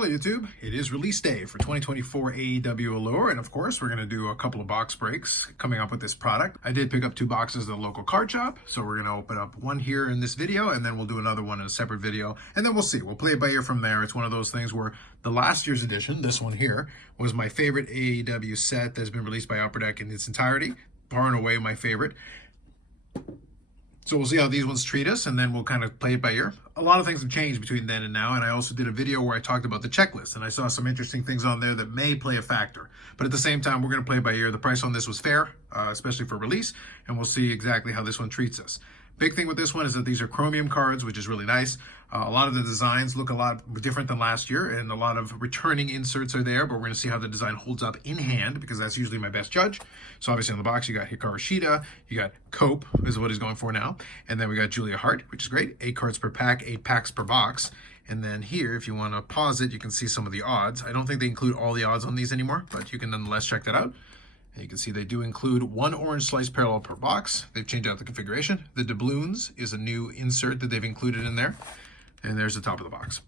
Hello YouTube, it is release day for 2024 AEW Allure, and of course we're going to do a couple of box breaks coming up with this product. I did pick up 2 boxes at the local card shop, so we're going to open up one here in this video, and then we'll do another one in a separate video, and then we'll see. We'll play it by ear from there. It's one of those things where the last year's edition, this one here, was my favorite AEW set that's been released by Upper Deck in its entirety, far and away my favorite. So we'll see how these ones treat us, and then we'll kind of play it by ear. A lot of things have changed between then and now, and I also did a video where I talked about the checklist, and I saw some interesting things on there that may play a factor. But at the same time, we're going to play it by ear. The price on this was fair, especially for release, and we'll see exactly how this one treats us. Big thing with this one is that these are chromium cards, which is really nice. A lot of the designs look a lot different than last year, and a lot of returning inserts are there, but we're going to see how the design holds up in hand, because that's usually my best judge. So obviously on the box, you got Hikaru Shida, you got Cope, is what he's going for now, and then we got Julia Hart, which is great. 8 cards per pack, 8 packs per box. And then here, if you want to pause it, you can see some of the odds. I don't think they include all the odds on these anymore, but you can nonetheless check that out. And you can see they do include 1 orange slice parallel per box. They've changed out the configuration. The doubloons is a new insert that they've included in there. And there's the top of the box.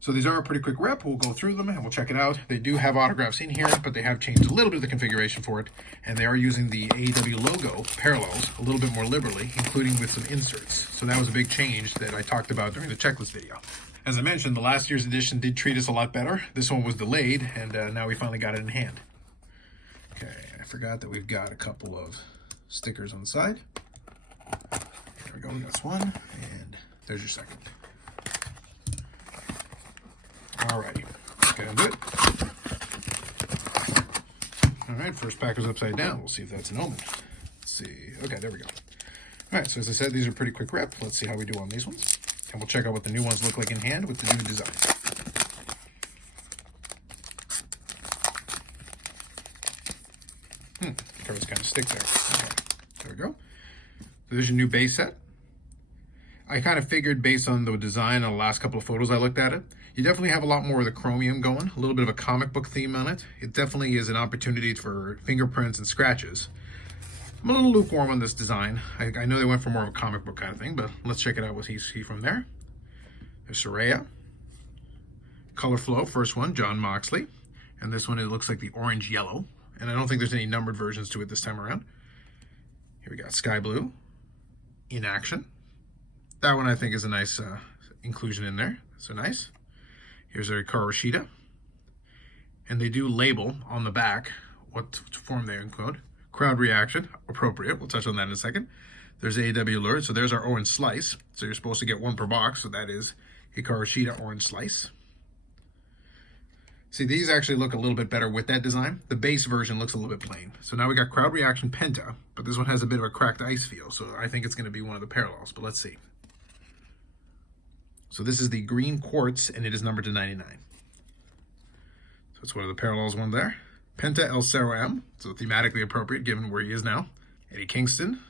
So these are a pretty quick rep. We'll go through them and we'll check it out. They do have autographs in here, but they have changed a little bit of the configuration for it. And they are using the AEW logo parallels a little bit more liberally, including with some inserts. So that was a big change that I talked about during the checklist video. As I mentioned, the last year's edition did treat us a lot better. This one was delayed, and now we finally got it in hand. Okay, I forgot that we've got a couple of stickers on the side. There we go, that's one, and there's your second. Alrighty, let's get into it. Alright, first pack is upside down. We'll see if that's an omen. Let's see. Okay, there we go. Alright, so as I said, these are pretty quick rep. Let's see how we do on these ones. And we'll check out what the new ones look like in hand with the new design. Cards kind of stick there. Okay, there we go. So there's your new base set. I kind of figured based on the design and the last couple of photos I looked at it, you definitely have a lot more of the chromium going, a little bit of a comic book theme on it. It definitely is an opportunity for fingerprints and scratches. I'm a little lukewarm on this design. I know they went for more of a comic book kind of thing, but let's check it out what you see from there. There's Saraya. Color Flow, first one, John Moxley. And this one, it looks like the orange-yellow. And I don't think there's any numbered versions to it this time around. Here we got Sky Blue, In Action. That one I think is a nice inclusion in there. So nice. Here's a Hikaru Shida. And they do label on the back what form they include. Crowd reaction, appropriate. We'll touch on that in a second. There's AEW Allure. So there's our orange slice. So you're supposed to get 1 per box. So that is Hikaru Shida orange slice. See, these actually look a little bit better with that design. The base version looks a little bit plain. So now we got Crowd Reaction Penta, but this one has a bit of a cracked ice feel, so I think it's going to be one of the parallels, but let's see. So this is the green quartz, and it is numbered to 99. So it's one of the parallels one there. Penta El Cerro M, so thematically appropriate given where he is now. Eddie Kingston.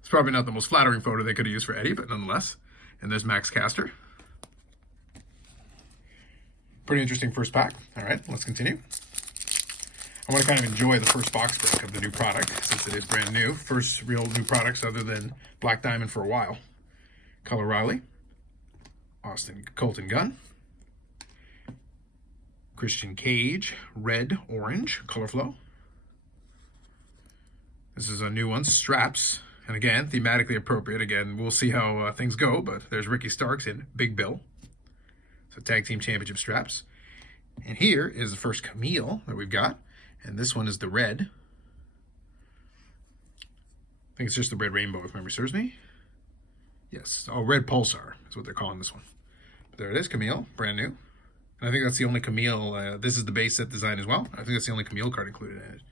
It's probably not the most flattering photo they could have used for Eddie, but nonetheless. And there's Max Caster. Pretty interesting first pack. All right, let's continue. I want to kind of enjoy the first box break of the new product since it is brand new. First real new products other than Black Diamond for a while. Color Riley. Austin Colton Gunn. Christian Cage. Red, orange. Color Flow. This is a new one. Straps. And again, thematically appropriate. Again, we'll see how things go, but there's Ricky Starks and Big Bill. So Tag Team Championship straps. And here is the first Camille that we've got. And this one is the red. I think it's just the red rainbow if memory serves me. Yes. Oh, red Pulsar is what they're calling this one. But there it is, Camille, brand new. And I think that's the only Camille. This is the base set design as well. I think that's the only Camille card included in it.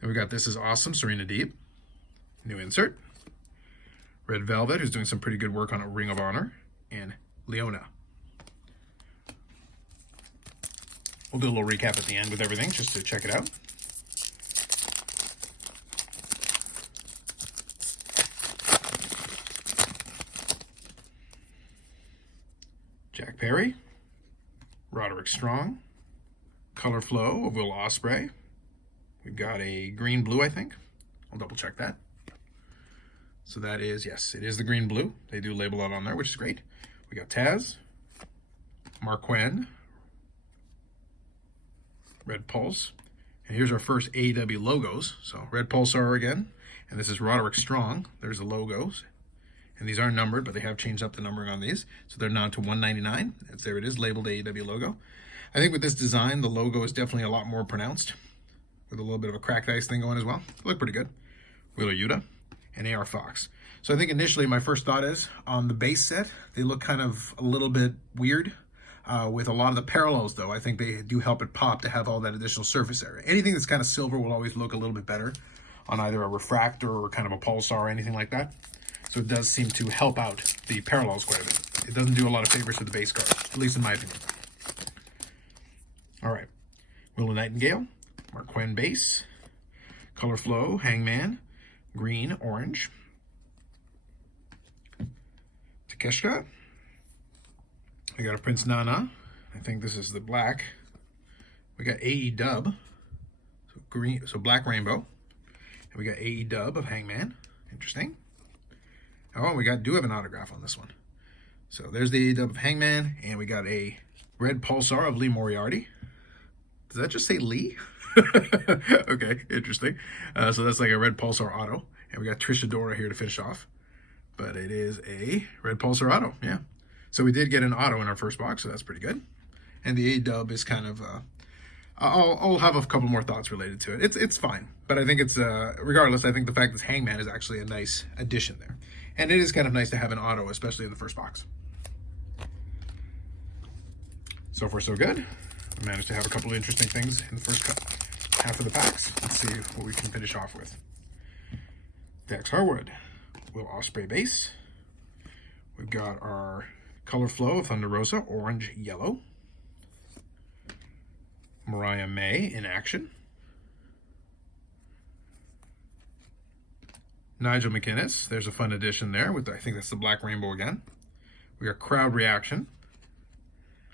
Then we got This Is Awesome, Serena Deeb. New insert. Red Velvet, who's doing some pretty good work on a Ring of Honor. And Leona. We'll do a little recap at the end with everything, just to check it out. Jack Perry, Roderick Strong, Color Flow of Will Ospreay. We've got a green-blue, I think. I'll double-check that. So that is, yes, it is the green-blue. They do label it on there, which is great. We got Taz, Marquand, Red Pulse. And here's our first AEW logos. So Red Pulsar again. And this is Roderick Strong. There's the logos. And these are numbered, but they have changed up the numbering on these. So they're now to 199. There it is, labeled AEW logo. I think with this design, the logo is definitely a lot more pronounced, with a little bit of a cracked ice thing going as well. They look pretty good. Wheeler Yuta and AR Fox. So I think initially my first thought is, on the base set, they look kind of a little bit weird. With a lot of the parallels, though, I think they do help it pop to have all that additional surface area. Anything that's kind of silver will always look a little bit better on either a refractor or kind of a pulsar or anything like that. So it does seem to help out the parallels quite a bit. It doesn't do a lot of favors to the base card, at least in my opinion. All right. Willow Nightingale, Marquand base, Color Flow, Hangman, green, orange. Takeshita. We got a Prince Nana. I think this is the black. We got AEW, so green, so black rainbow. And we got AEW of Hangman. Interesting. Oh, we do have an autograph on this one. So there's the AEW of Hangman, and we got a red Pulsar of Lee Moriarty. Does that just say Lee? Okay, interesting. So that's like a red Pulsar auto. And we got Trish Adora here to finish off. But it is a red Pulsar auto, yeah. So we did get an auto in our first box, so that's pretty good. And the A-dub is kind of, I'll have a couple more thoughts related to it. It's fine, but I think it's, regardless, I think the fact that Hangman is actually a nice addition there. And it is kind of nice to have an auto, especially in the first box. So far, so good. We managed to have a couple of interesting things in the first half of the packs. Let's see what we can finish off with. Dax Harwood, Will Ospreay base. We've got our Color Flow of Thunder Rosa, orange, yellow. Mariah May in action. Nigel McInnes, there's a fun addition there with, I think that's the black rainbow again. We got Crowd Reaction.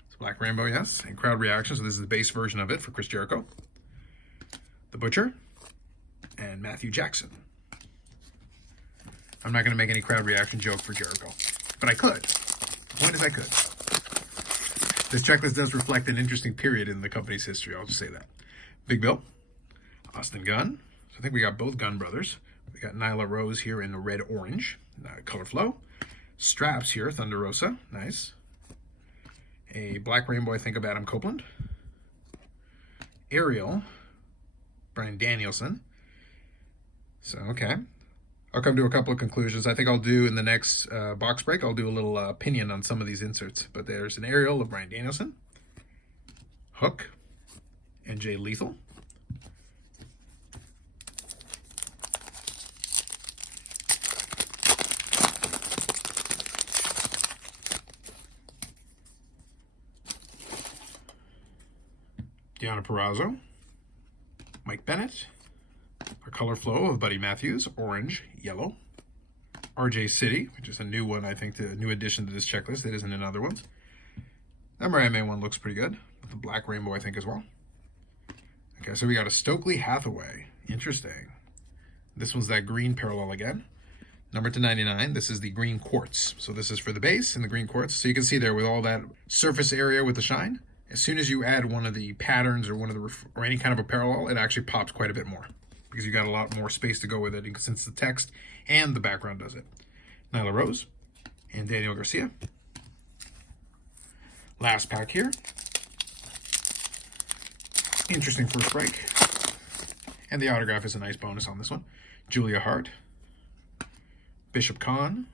It's black rainbow, yes, and Crowd Reaction, so this is the base version of it for Chris Jericho. The Butcher, and Matthew Jackson. I'm not going to make any Crowd Reaction joke for Jericho, but I could. The point is I could. This checklist does reflect an interesting period in the company's history, I'll just say that. Big Bill, Austin Gunn, so I think we got both Gunn brothers. We got Nyla Rose here in the red-orange, Color Flow. Straps here, Thunder Rosa, nice. A black rainbow, I think, of Adam Copeland. Ariel, Bryan Danielson. So, okay. I'll come to a couple of conclusions. I think I'll do in the next box break, I'll do a little opinion on some of these inserts. But there's an Ariel of Bryan Danielson. Hook and Jay Lethal. Deonna Purrazzo, Mike Bennett, a Color Flow of Buddy Matthews, orange, yellow, RJ City, which is a new one, I think, a new addition to this checklist. It isn't in other ones. That Mariah May one looks pretty good, with the black rainbow, I think, as well. Okay, so we got a Stokely Hathaway. Interesting. This one's that green parallel again. Number to 99. This is the green quartz. So this is for the base and the green quartz. So you can see there with all that surface area with the shine, as soon as you add one of the patterns or one of the or any kind of a parallel, it actually pops quite a bit more because you got a lot more space to go with it since the text and the background does it. Nyla Rose and Daniel Garcia. Last pack here. Interesting first break. And the autograph is a nice bonus on this one. Julia Hart. Bishop Khan.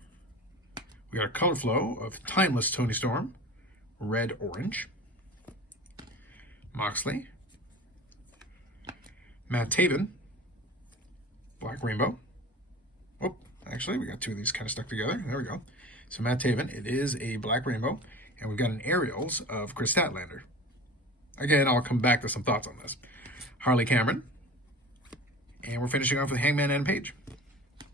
We got a Color Flow of Timeless Tony Storm. Red-orange. Moxley. Matt Taven. Black Rainbow. Oh, actually, we got two of these kind of stuck together. There we go. So Matt Taven, it is a Black Rainbow. And we've got an Aerials of Chris Statlander. Again, I'll come back to some thoughts on this. Harley Cameron. And we're finishing off with Hangman and Page.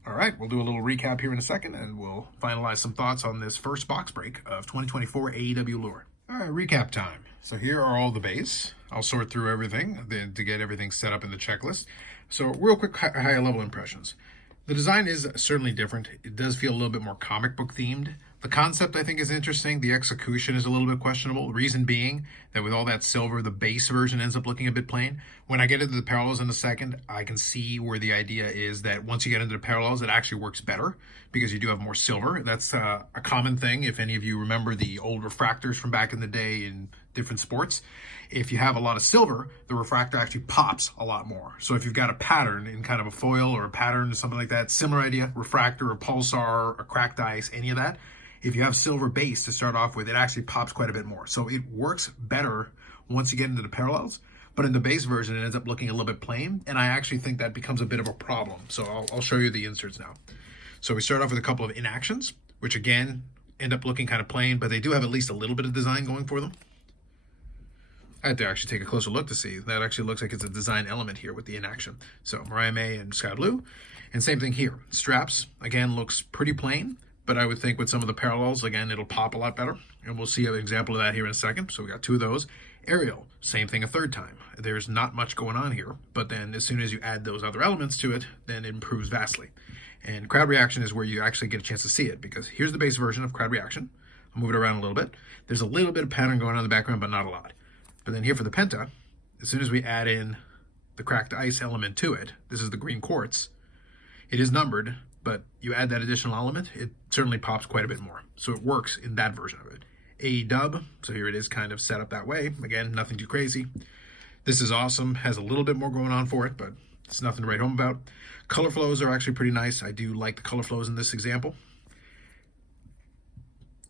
All right, we'll do a little recap here in a second, and we'll finalize some thoughts on this first box break of 2024 AEW Allure. All right, recap time. So here are all the base. I'll sort through everything to get everything set up in the checklist. So real quick high-level impressions. The design is certainly different. It does feel a little bit more comic book themed The concept I think is interesting. The execution is a little bit questionable. Reason being that with all that silver, the base version ends up looking a bit plain. When I get into the parallels in a second, I can see where the idea is that once you get into the parallels, it actually works better because you do have more silver. That's a common thing. If any of you remember the old refractors from back in the day in different sports, if you have a lot of silver, the refractor actually pops a lot more. So if you've got a pattern in kind of a foil or a pattern or something like that, similar idea, refractor or pulsar or cracked ice, any of that, if you have silver base to start off with, it actually pops quite a bit more. So it works better once you get into the parallels, but in the base version, it ends up looking a little bit plain, and I actually think that becomes a bit of a problem. So I'll show you the inserts now. So we start off with a couple of inactions, which again, end up looking kind of plain, but they do have at least a little bit of design going for them. I had to actually take a closer look to see. That actually looks like it's a design element here with the inaction. So Mariah May and Sky Blue. And same thing here. Straps, again, looks pretty plain, but I would think with some of the parallels, again, it'll pop a lot better. And we'll see an example of that here in a second. So we got two of those. Aerial, same thing a third time. There's not much going on here, but then as soon as you add those other elements to it, then it improves vastly. And crowd reaction is where you actually get a chance to see it, because here's the base version of crowd reaction. I'll move it around a little bit. There's a little bit of pattern going on in the background, but not a lot. But then here for the Penta, as soon as we add in the cracked ice element to it, this is the green quartz, it is numbered, but you add that additional element, it certainly pops quite a bit more. So it works in that version of it. AEW, so here it is kind of set up that way. Again, nothing too crazy. This is awesome, has a little bit more going on for it, but it's nothing to write home about. Color flows are actually pretty nice. I do like the color flows in this example.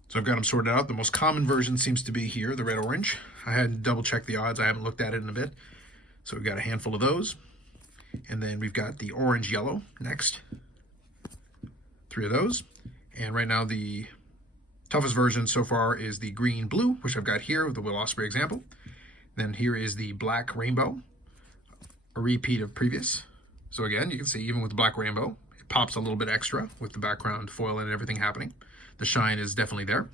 So I've got them sorted out. The most common version seems to be here, the red-orange. I had to double check the odds. I haven't looked at it in a bit. So we've got a handful of those. And then we've got the orange-yellow next. 3 of those. And right now the toughest version so far is the green-blue, which I've got here with the Will Ospreay example. Then here is the black rainbow, a repeat of previous. So again, you can see even with the black rainbow, it pops a little bit extra with the background foil and everything happening. The shine is definitely there.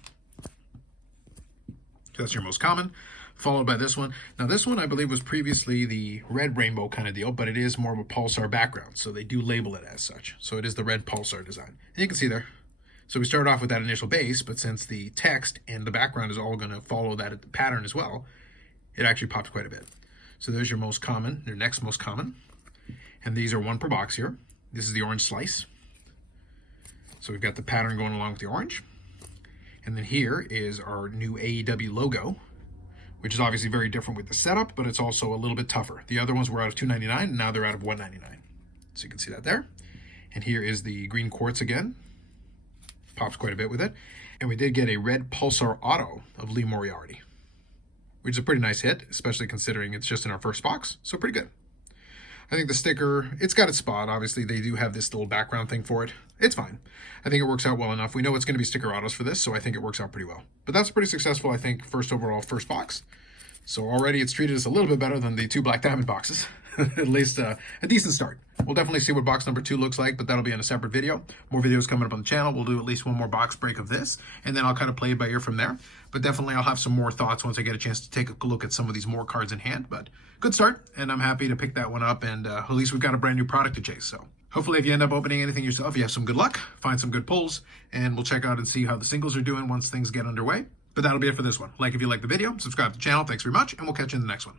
So that's your most common, followed by this one. Now this one I believe was previously the red rainbow kind of deal, but it is more of a Pulsar background, so they do label it as such. So it is the red Pulsar design. And you can see there. So we start off with that initial base, but since the text and the background is all going to follow that pattern as well, it actually pops quite a bit. So there's your most common, your next most common. And these are 1 per box here. This is the orange slice. So we've got the pattern going along with the orange. And then here is our new AEW logo, which is obviously very different with the setup, but it's also a little bit tougher. The other ones were out of $2.99, and now they're out of $1.99. So you can see that there. And here is the green quartz again. Pops quite a bit with it. And we did get a red Pulsar Auto of Lee Moriarty, which is a pretty nice hit, especially considering it's just in our first box. So pretty good. I think the sticker, it's got its spot. Obviously, they do have this little background thing for it. It's fine. I think it works out well enough. We know it's going to be sticker autos for this, so I think it works out pretty well. But that's pretty successful, I think, first box. So already it's treated us a little bit better than the 2 Black Diamond boxes. At least a decent start. We'll definitely see what box number 2 looks like, but that'll be in a separate video. More videos coming up on the channel. We'll do at least one more box break of this, and then I'll kind of play it by ear from there. But definitely I'll have some more thoughts once I get a chance to take a look at some of these more cards in hand. But good start, and I'm happy to pick that one up, and at least we've got a brand new product to chase. So hopefully if you end up opening anything yourself, you have some good luck, find some good pulls, and we'll check out and see how the singles are doing once things get underway. But that'll be it for this one. Like if you like the video, subscribe to the channel. Thanks very much, and we'll catch you in the next one.